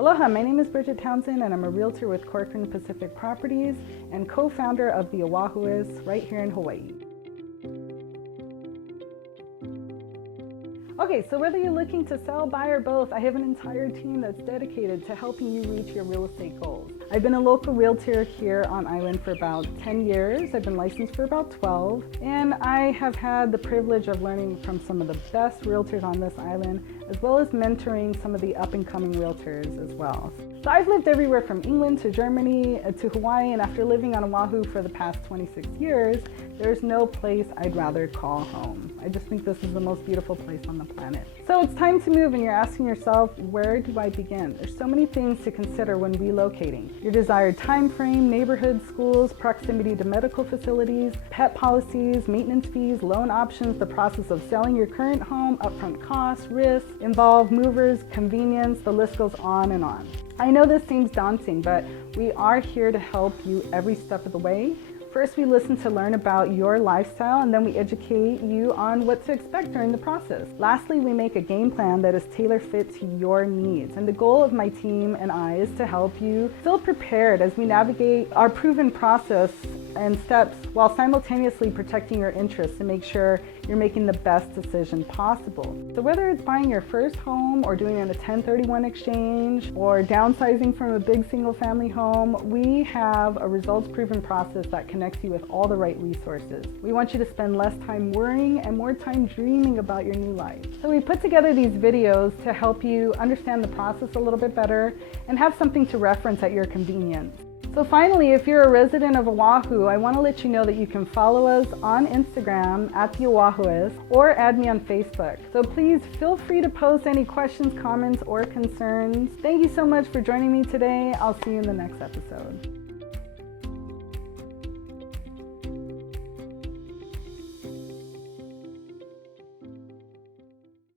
Aloha, my name is Bridget Townsend and I'm a realtor with Corcoran Pacific Properties and co-founder of the Oahuist right here in Hawaii. Okay, so whether you're looking to sell, buy, or both, I have an entire team that's dedicated to helping you reach your real estate goals. I've been a local realtor here on island for about 10 years. I've been licensed for about 12, and I have had the privilege of learning from some of the best realtors on this island, as well as mentoring some of the up-and-coming realtors as well. So I've lived everywhere from England to Germany to Hawaii, and after living on Oahu for the past 26 years, there's no place I'd rather call home. I just think this is the most beautiful place on the planet. So it's time to move and you're asking yourself, where do I begin? There's so many things to consider when relocating. Your desired time frame, neighborhood, schools, proximity to medical facilities, pet policies, maintenance fees, loan options, the process of selling your current home, upfront costs, risks, involved movers, convenience, the list goes on and on. I know this seems daunting, but we are here to help you every step of the way. First, we listen to learn about your lifestyle, and then we educate you on what to expect during the process. Lastly, we make a game plan that is tailor-fit to your needs. And the goal of my team and I is to help you feel prepared as we navigate our proven process and steps while simultaneously protecting your interests to make sure you're making the best decision possible. So whether it's buying your first home or doing a 1031 exchange or downsizing from a big single family home, we have a results-proven process that connects you with all the right resources. We want you to spend less time worrying and more time dreaming about your new life. So we put together these videos to help you understand the process a little bit better and have something to reference at your convenience. So finally, if you're a resident of Oahu, I want to let you know that you can follow us on Instagram at the Oahuist or add me on Facebook. So please feel free to post any questions, comments, or concerns. Thank you so much for joining me today. I'll see you in the next episode.